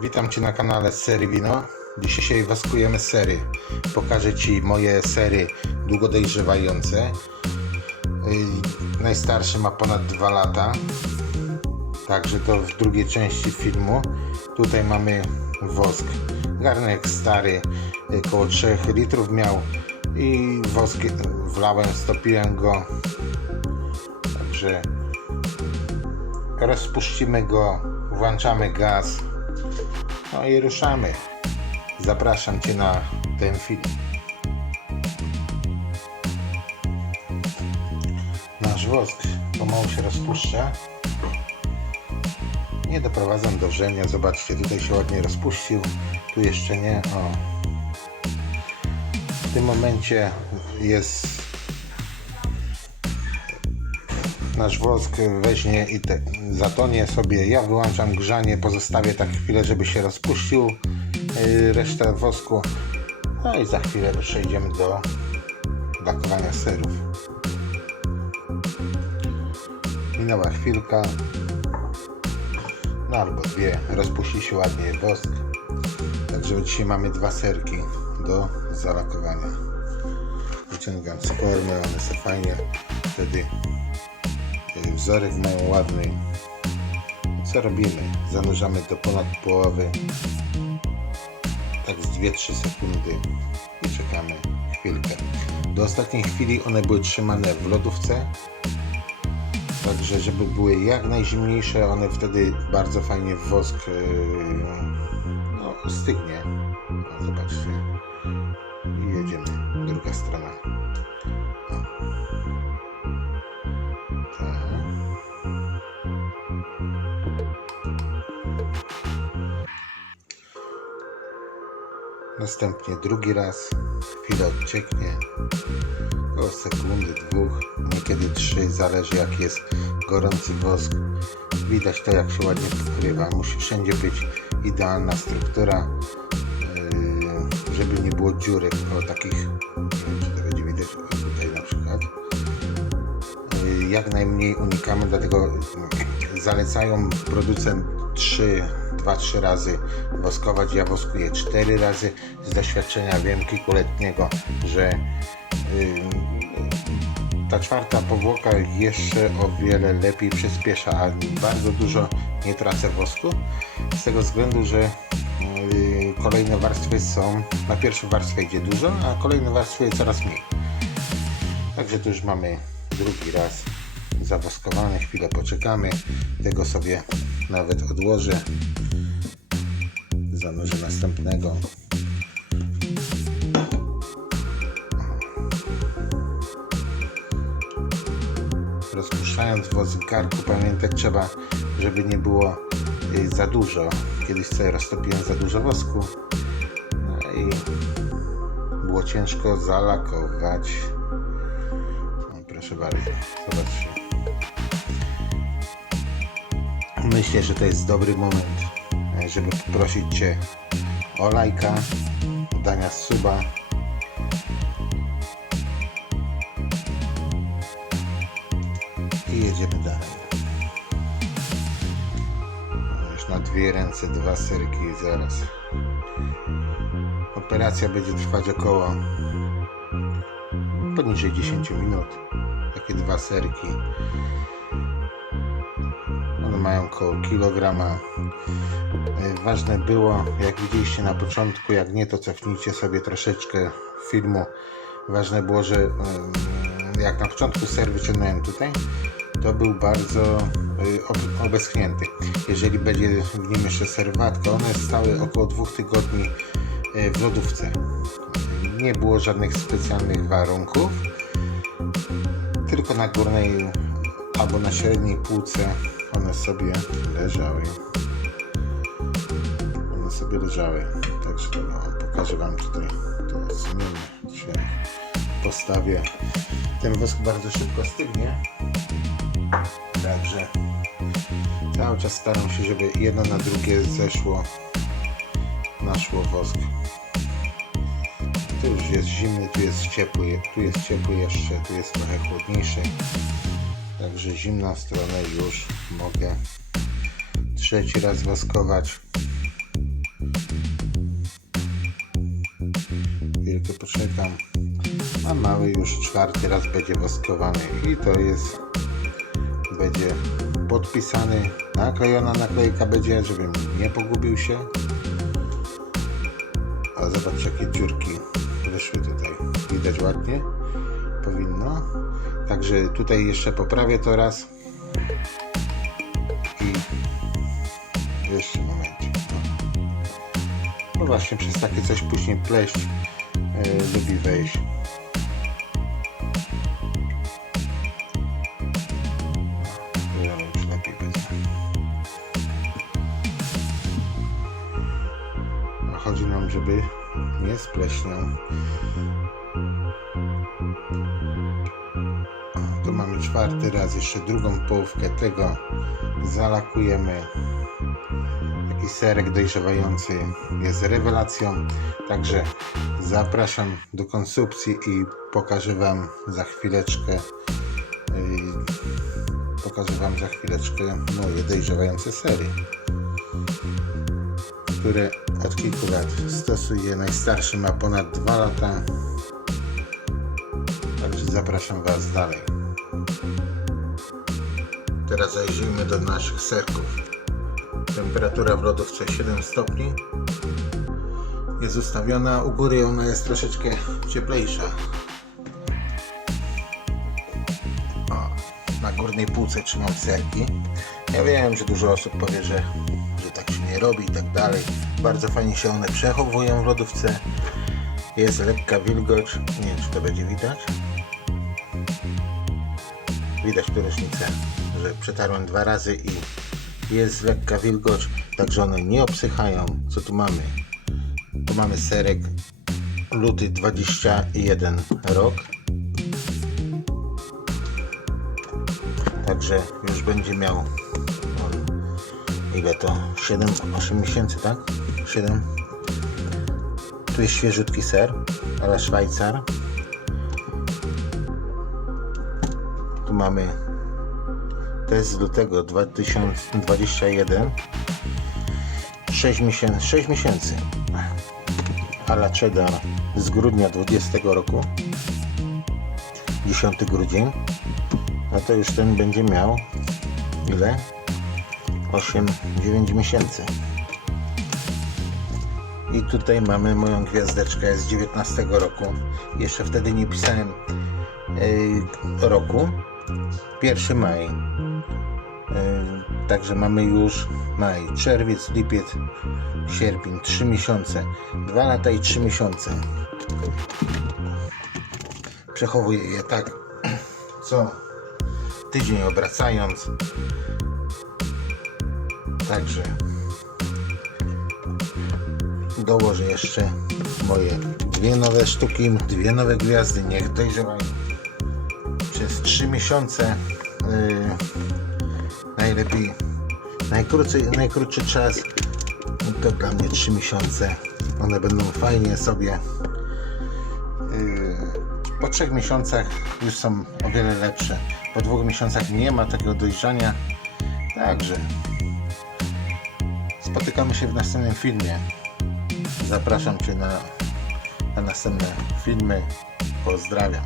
Witam Cię na kanale Sery Wino. Dzisiaj waskujemy sery. Pokażę Ci moje sery długo dojrzewające. Yy, Najstarszy ma ponad 2 lata. Także to w drugiej części filmu. Tutaj mamy wosk. Garnek stary, około 3 litrów miał i wosk wlałem, stopiłem go. Także rozpuścimy go, włączamy gaz. No i ruszamy. Zapraszam Cię na ten film. Nasz wosk pomału się rozpuszcza. Nie doprowadzam do wrzenia. Zobaczcie, tutaj się ładnie rozpuścił. Tu jeszcze nie. O. W tym momencie jest nasz wosk weźmie i te, zatonie sobie. Ja wyłączam grzanie, pozostawię tak chwilę, żeby się rozpuścił yy, resztę wosku. No i za chwilę przejdziemy do bakowania serów. Minęła chwilka. No albo dwie. Rozpuści się ładnie wosk. Także dzisiaj mamy dwa serki do zalakowania. Wyciągam z formy, one są fajnie wtedy wzorek mają ładny. Co robimy? Zanurzamy do ponad połowy. Tak z 2-3 sekundy i czekamy chwilkę. Do ostatniej chwili one były trzymane w lodówce. Także, żeby były jak najzimniejsze, one wtedy bardzo fajnie wosk yy, no, stygnie. No, zobaczcie. I jedziemy. Druga strona. Następnie drugi raz. Chwilę odcieknie. Około sekundy, dwóch, niekiedy trzy, zależy jak jest gorący wosk. Widać to jak się ładnie pokrywa. Musi wszędzie być idealna struktura, yy, żeby nie było dziury o takich, nie wiem czy to będzie widać tutaj na przykład. Yy, Jak najmniej unikamy, dlatego zalecają producent 3, 2-3 razy woskować. Ja woskuję 4 razy. Z doświadczenia wiem kilkuletniego, że yy, ta czwarta powłoka jeszcze o wiele lepiej przyspiesza, a bardzo dużo nie tracę wosku. Z tego względu, że yy, kolejne warstwy są, na pierwszą warstwę idzie dużo, a kolejne warstwy coraz mniej. Także tu już mamy drugi raz zawoskowane, chwilę poczekamy, tego sobie nawet odłożę, zanurzę następnego. Rozpuszczając woz w garku, pamiętać trzeba, żeby nie było y, za dużo. Kiedyś sobie roztopiłem za dużo wosku no i było ciężko zalakować. No, proszę bardzo, zobaczcie. Myślę, że to jest dobry moment, żeby poprosić Cię o lajka, dania suba. I jedziemy dalej. Już na dwie ręce, dwa serki zaraz. Operacja będzie trwać około poniżej 10 minut. Takie dwa serki. One mają około kilograma. E, Ważne było, jak widzieliście na początku, jak nie, to cofnijcie sobie troszeczkę filmu. Ważne było, że em, jak na początku ser wyciągnąłem tutaj, to był bardzo ob- obeschnięty. Jeżeli będzie w nim jeszcze serwatka, one stały około dwóch tygodni w lodówce. Nie było żadnych specjalnych warunków, tylko na górnej albo na średniej półce one sobie leżały. Sobie leżały. Także no, pokażę Wam tutaj to zmienię się postawię. Ten wosk bardzo szybko stygnie. Także cały czas staram się, żeby jedno na drugie zeszło, naszło wosk. Tu już jest zimny, tu jest ciepły, tu jest ciepły jeszcze, tu jest trochę chłodniejszy. Także zimną stronę już mogę trzeci raz woskować. Chwilkę poczekam. A mały już czwarty raz będzie woskowany i to jest będzie podpisany, naklejona naklejka będzie, żebym nie pogubił się. A zobaczcie jakie dziurki wyszły tutaj. Widać ładnie? Powinno. Także tutaj jeszcze poprawię to raz. I jeszcze moment. No właśnie przez takie coś później pleść lubi wejść. Chodzi nam, żeby nie spleśniał. O, Tu mamy czwarty raz, jeszcze drugą połówkę tego zalakujemy. Taki serek dojrzewający jest rewelacją. Także zapraszam do konsumpcji i pokażę Wam za chwileczkę. Yy, pokażę Wam za chwileczkę moje dojrzewające sery, które od kilku lat stosuję. Najstarszy ma ponad 2 lata. Także zapraszam Was dalej. Teraz zajrzyjmy do naszych serków. Temperatura w lodówce 7 stopni. Jest ustawiona. U góry ona jest troszeczkę cieplejsza. O, na górnej półce trzymam serki. Ja wiem, że dużo osób powie, że, że tak się nie robi i tak dalej. Bardzo fajnie się one przechowują w lodówce. Jest lekka wilgoć. Nie wiem, czy to będzie widać. Widać tu różnicę, że przetarłem dwa razy i jest lekka wilgoć, także one nie obsychają. Co tu mamy? Tu mamy serek luty 21 rok. Także już będzie miał ile to? 7-8 miesięcy, tak? 7. Tu jest świeżutki ser, ale Szwajcar. Tu mamy test z lutego 2021 6 miesięcy, 6 miesięcy ala cheddar z grudnia 20 roku 10 grudzień no to już ten będzie miał ile? 8, 9 miesięcy. I tutaj mamy moją gwiazdeczkę z 19 roku. Jeszcze wtedy nie pisałem yy, roku. 1 maj. Yy, Także mamy już maj, czerwiec, lipiec, sierpień, 3 miesiące, 2 lata i 3 miesiące. Przechowuję je tak co tydzień obracając. Także. Dołożę jeszcze moje dwie nowe sztuki, dwie nowe gwiazdy, niech dojrzewają. Przez 3 miesiące. Yy, najlepiej najkrótszy, najkrótszy czas. To dla mnie 3 miesiące. One będą fajnie sobie yy, po 3 miesiącach już są o wiele lepsze. Po dwóch miesiącach nie ma takiego dojrzania. Także spotykamy się w następnym filmie. Zapraszam Cię na, na następne filmy. Pozdrawiam